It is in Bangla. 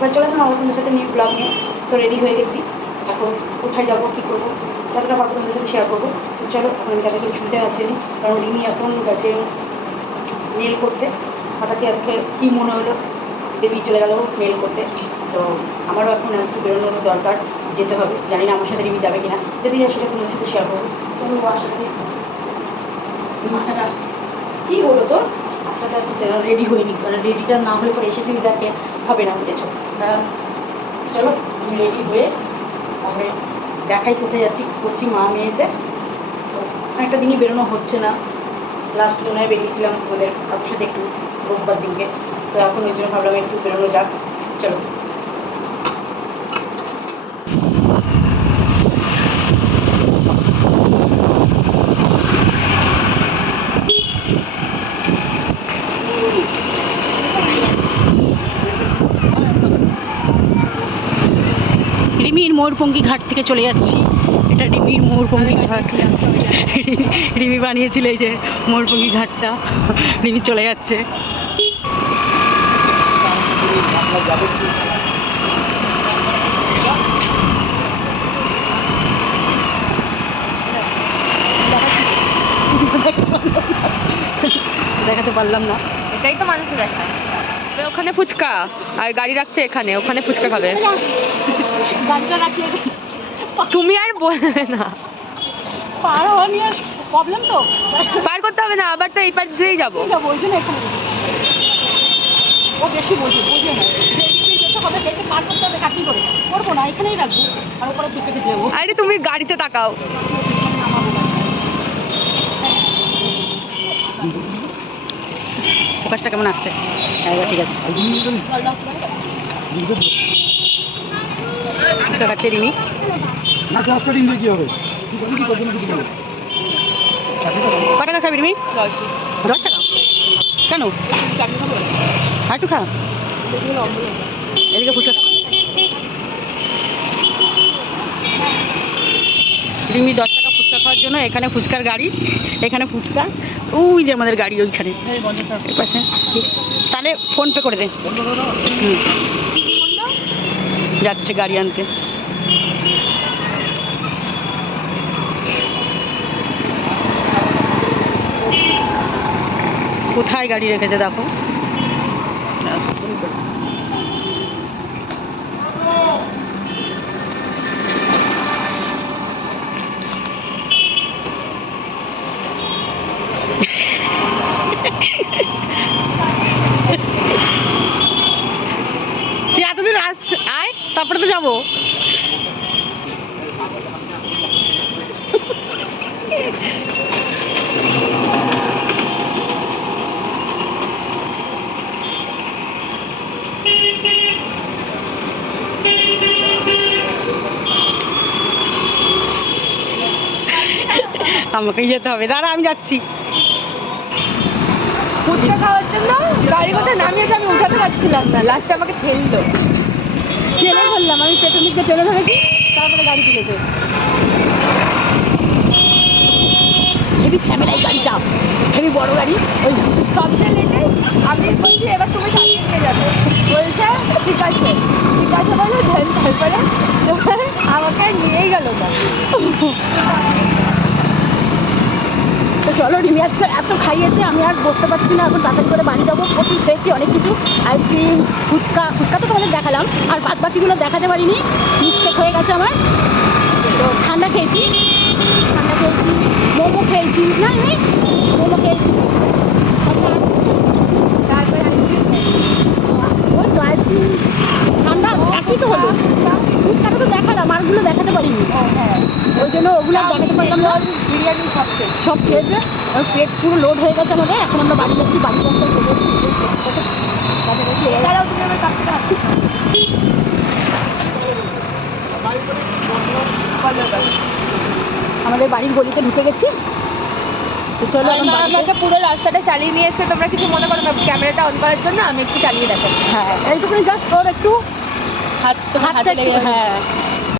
এবার চলে আসলাম আমার তোমাদের সাথে নিউ ব্লগ নিয়ে। তো রেডি হয়ে গেছি। এখন কোথায় যাব কী করব? যতটা পারব তোমাদের সাথে শেয়ার করব। তো চলো আমি তাদেরকে ছুটে আসেনি কারণ রিমি এখন গেছে মেল করতে। হঠাৎই আজকে কী মনে হলো? দেবী চলে গেল মেল করতে। তো আমারও এখন একটু বেরোনোর দরকার যেতে হবে। জানি না আমার সাথে রিমি যাবে কিনা। যদি যায় সেটা তোমাদের সাথে শেয়ার করব। আসার মাথাটা কী হলো তোর? আসাতে আসাতে রেডি হইনি কারণ রেডিটা না হলে পরে এসে তুমি দেখে হবে না আহ, চলো রেডি হয়ে তারপরে দেখাই কোথায় যাচ্ছি করছি মা মেয়েতে অনেকটা দিনই বেরোনো হচ্ছে না। লাস্ট মনে হয় বেরিয়েছিলাম আমাদের কাকুর সাথে একটু রোববার দিনকে। তো এখন ওই জন্য ভাবলাম একটু বেরোনো যাক। চলো। রিমির ময়ূরপঙ্খী ঘাট থেকে চলে যাচ্ছি। এটা রিমির ময়ূরপঙ্খী ঘাট। রিমি বানিয়েছিল এই যে ময়ূরপঙ্খী ঘাটটা। রিমি চলে যাচ্ছে। দেখাতে পারলাম না। এটাই তো মানুষ দেখা ওখানে ফুচকা আর গাড়ি রাখছে এখানে ওখানে ফুচকা খাবে। রাখিয়ে তুমি আর বলবে না পার হওয়া নিয়ে প্রবলেম তো পার করতে হবে না আবার তো এই পার দিয়েই যাব যাব ওই জন্য এখানে ও বেশি বোঝে বোঝে না যে এদিক দিয়ে যেতে হবে দেখে পার করতে হবে কাটি করে করব না এখানেই রাখব আর তুমি গাড়িতে তাকাও ফোকাসটা কেমন আসছে হ্যাঁ ঠিক আছে ফুচকা খাচ্ছে রিমি কি টাকা খাবি দশ টাকা। কেন? আর একটু খা। এদিকে ফুচকা। রিমি দশ টাকা ফুচকা খাওয়ার জন্য এখানে ফুচকার গাড়ি এখানে ফুচকা। ওই যে আমাদের গাড়ি ওইখানে। পাশে। তাহলে ফোনপে করে দে। হুম। যাচ্ছে গাড়ি আনতে। কোথায় গাড়ি রেখেছে দেখো? এতদূর আস আয় তারপরে তো যাব। আমাকেই যেতে হবে। দাঁড়া আমি যাচ্ছি। খাওয়ার জন্য? পারছিলাম না লাস্টে আমাকে ঠেললো। ট্রেনে ধরলাম, আমি দিকে ট্রেনে ধরেছি তারপরে গাড়ি তুলেছে হেবি ঝামেলা এই গাড়িটা হেবি বড় গাড়ি। ওই সবচেয়ে লেটে আমি বলছি, এবার তুমি চালিয়ে নিয়ে যাবে। বলছে, ঠিক আছে। ঠিক আছে বলে তারপরে আমাকে নিয়েই গেল তো চলো রিমি আজকে এত খাইয়েছে, আমি আর বসতে পারছি না, এখন তাড়াতাড়ি করে বাড়ি যাব। প্রচুর খেয়েছি, অনেক কিছু। আইসক্রিম, ফুচকা ফুচকা তো তোমাদের দেখালাম, আর বাদ বাকিগুলো দেখাতে পারিনি। মিস্টেক হয়ে গেছে আমার। তো ঠান্ডা খেয়েছি ঠান্ডা খেয়েছি, মোমো খেয়েছি। না, আমি মোমো খেয়েছি। তারপরে তো আইসক্রিম। ঠান্ডা, একই তো হলো। ফুচকাটা তো দেখালাম আরগুলো দেখাতে পারিনি। হ্যাঁ। ওই জন্য ওগুলো দেখাতে পারলাম না। বিরিয়ানি খাচ্ছে সব খেয়েছে? আর পেট পুরো লোড হয়ে গেছে আমাদের। এখন আমরা বাড়ি যাচ্ছি বাড়ি রাস্তায় চলে এসেছি। আমাদের বাড়ির গলিতে ঢুকে গেছি। চলো আমাকে পুরো রাস্তাটা চালিয়ে নিয়ে এসে তোমরা কিছু মনে করো না ক্যামেরাটা অন করার জন্য আমি একটু চালিয়ে দেখাচ্ছি। হ্যাঁ এইটুকুনি জাস্ট ওর একটু। হাত হাতটা হ্যাঁ।